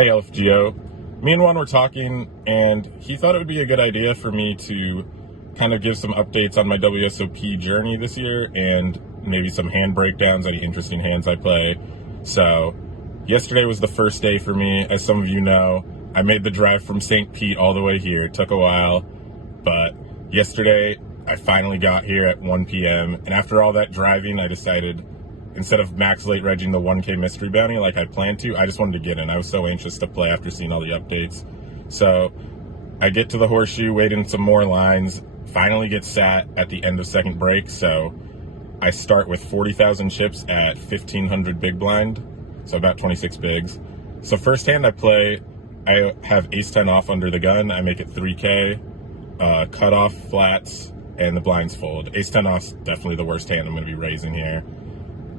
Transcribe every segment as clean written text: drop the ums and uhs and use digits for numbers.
Hey LFGO, me and Juan were talking, and he thought it would be a good idea for me to kind of give some updates on my WSOP journey this year and maybe some hand breakdowns, any interesting hands I play. So yesterday was the first day for me. As some of you know, I made the drive from St. Pete all the way here. It took a while, but yesterday I finally got here at 1 p.m. and after all that driving, I decided, instead of max late regging the 1K mystery bounty like I planned to, I just wanted to get in. I was so anxious to play after seeing all the updates. So I get to the horseshoe, wait in some more lines, finally get sat at the end of second break. So I start with 40,000 chips at 1,500 big blind, so about 26 bigs. So first hand I play, I have ace-10 off under the gun. I make it 3K, cut off flats, and the blinds fold. Ace-10 off's definitely the worst hand I'm going to be raising here.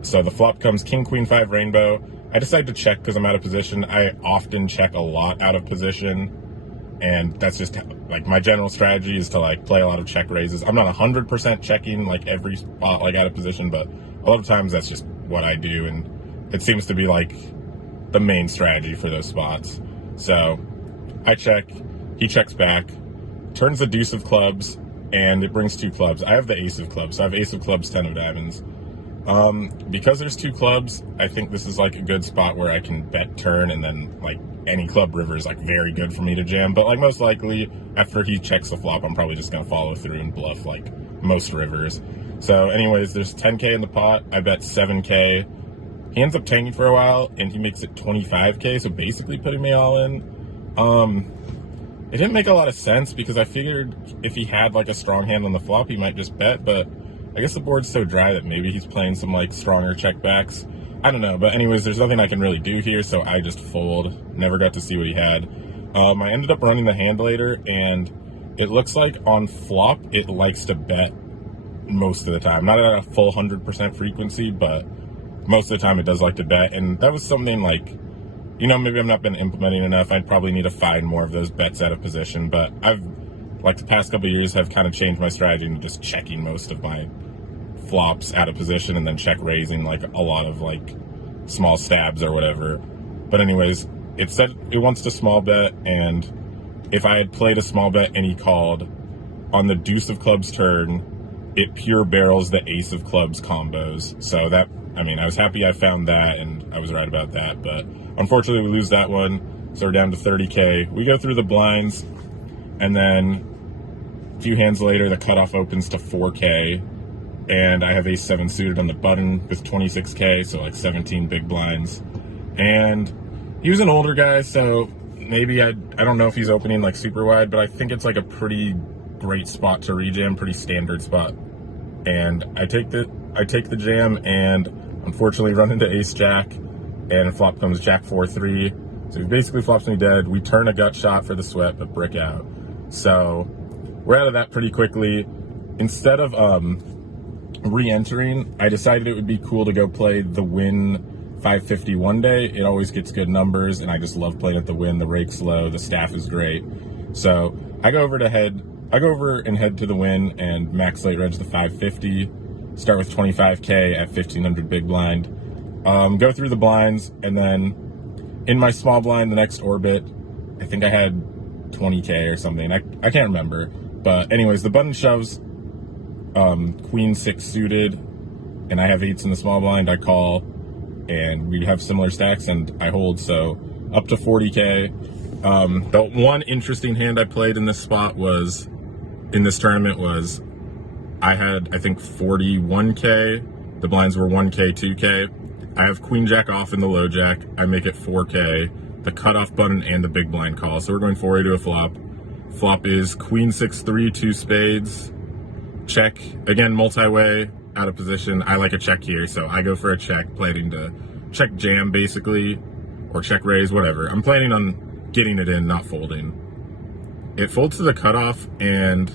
So the flop comes king, queen, 5 rainbow. I decide to check because I'm out of position. I often check a lot out of position, and that's just like my general strategy is to like play a lot of check raises. I'm not 100% checking like every spot like out of position, but a lot of times that's just what I do, and it seems to be like the main strategy for those spots. So I check, he checks back, turns the deuce of clubs, and it brings 2 clubs. I have the ace of clubs, so I have ace of clubs, 10 of diamonds. Because there's 2 clubs, I think this is like a good spot where I can bet turn, and then like any club river is like very good for me to jam. But like most likely after he checks the flop, I'm probably just gonna follow through and bluff like most rivers. So anyways, there's 10K in the pot. I bet 7K. He ends up tanking for a while and he makes it 25K, so basically putting me all in. It didn't make a lot of sense because I figured if he had like a strong hand on the flop, he might just bet, but I guess the board's so dry that maybe he's playing some like stronger checkbacks. I don't know, but anyways, there's nothing I can really do here, so I just fold. Never got to see what he had. I ended up running the hand later, and it looks like on flop, it likes to bet most of the time. Not at a full 100% frequency, but most of the time it does like to bet, and that was something like, you know, maybe I've not been implementing enough. I'd probably need to find more of those bets out of position, but I've, like the past couple of years, have kind of changed my strategy into just checking most of my flops out of position and then check raising like a lot of like small stabs or whatever. But anyways, it said it wants to small bet, and if I had played a small bet and he called on the deuce of clubs turn, it pure barrels the ace of clubs combos. So that, I mean, I was happy I found that, and I was right about that, but unfortunately we lose that one, so we're down to 30K. We go through the blinds, and then a few hands later the cutoff opens to 4K, and I have ace-7 suited on the button with 26K, so like 17 big blinds. And he was an older guy, so maybe I don't know if he's opening like super wide, but I think it's like a pretty great spot to rejam, pretty standard spot. And I take the jam, and unfortunately run into ace-jack, and flop comes jack 4-3. So he basically flops me dead. We turn a gut shot for the sweat, but brick out. So we're out of that pretty quickly. Instead of re-entering, I decided it would be cool to go play the Wynn 550 one day. It always gets good numbers, and I just love playing at the Wynn. The rake's low, the staff is great. So I go over and head to the Wynn and max late reg the 550. Start with 25K at 1,500 big blind. Go through the blinds, and then in my small blind, the next orbit, I think I had 20K or something. I can't remember. But anyways, the button shoves queen 6 suited, and I have 8s in the small blind. I call, and we have similar stacks, and I hold, so up to 40K. The one interesting hand I played in this spot was, in this tournament, was I had, I think, 41K. The blinds were 1K, 2K. I have queen jack off in the low jack. I make it 4K, the cutoff button, and the big blind call. So we're going 4A to a flop. Flop is queen 6-3, 2 spades. Check, again, multi-way, out of position. I like a check here, so I go for a check, planning to check jam, basically, or check raise, whatever. I'm planning on getting it in, not folding. It folds to the cutoff, and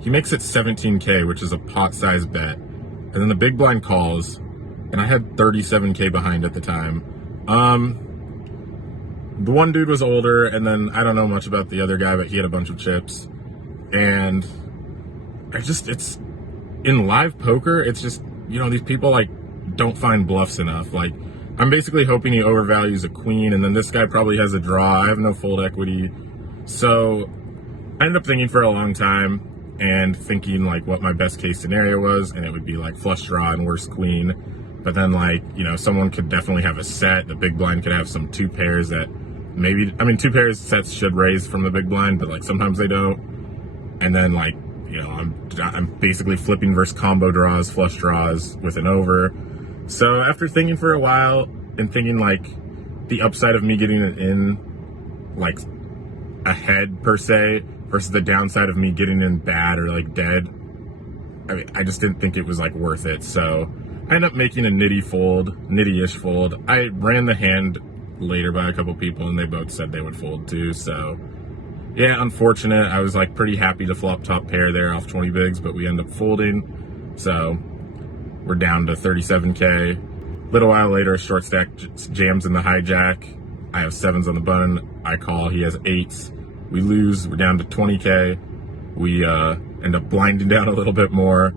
he makes it 17K, which is a pot-sized bet. And then the big blind calls, and I had 37K behind at the time. The one dude was older, and then I don't know much about the other guy, but he had a bunch of chips. And it's in live poker, it's just, you know, these people like don't find bluffs enough. Like I'm basically hoping he overvalues a queen, and then this guy probably has a draw. I have no fold equity. So I ended up thinking for a long time and thinking like what my best case scenario was, and it would be like flush draw and worse queen. But then like, you know, someone could definitely have a set. The big blind could have some two pairs that maybe, I mean, two pairs sets should raise from the big blind, but like sometimes they don't. And then like, you know, I'm basically flipping versus combo draws, flush draws with an over. So after thinking for a while and thinking like the upside of me getting it in like ahead per se versus the downside of me getting in bad or like dead, I mean, I just didn't think it was like worth it. So I ended up making a nitty-ish fold. I ran the hand later by a couple people and they both said they would fold too. So yeah, unfortunate. I was like pretty happy to flop top pair there off 20 bigs, but we end up folding. So we're down to 37K. Little while later, a short stack jams in the hijack. I have sevens on the button. I call, he has eights. We lose, we're down to 20K. We end up blinding down a little bit more.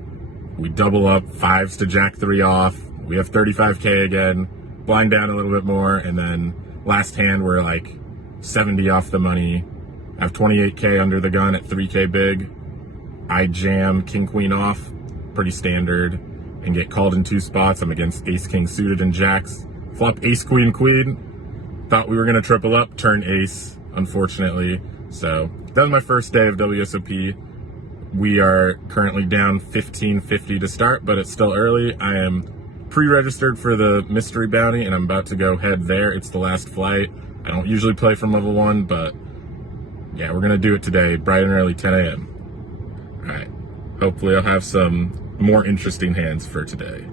We double up, fives to jack three off. We have 35K again, blind down a little bit more. And then last hand, we're like 70 off the money. I have 28K under the gun at 3K big. I jam king queen off, pretty standard, and get called in two spots. I'm against ace king suited and jacks. Flop ace queen queen. Thought we were gonna triple up, turn ace, unfortunately. So that was my first day of WSOP. We are currently down 1550 to start, but it's still early. I am pre-registered for the mystery bounty and I'm about to go head there. It's the last flight. I don't usually play from level 1, but yeah, we're gonna do it today, bright and early, 10 a.m. All right, hopefully I'll have some more interesting hands for today.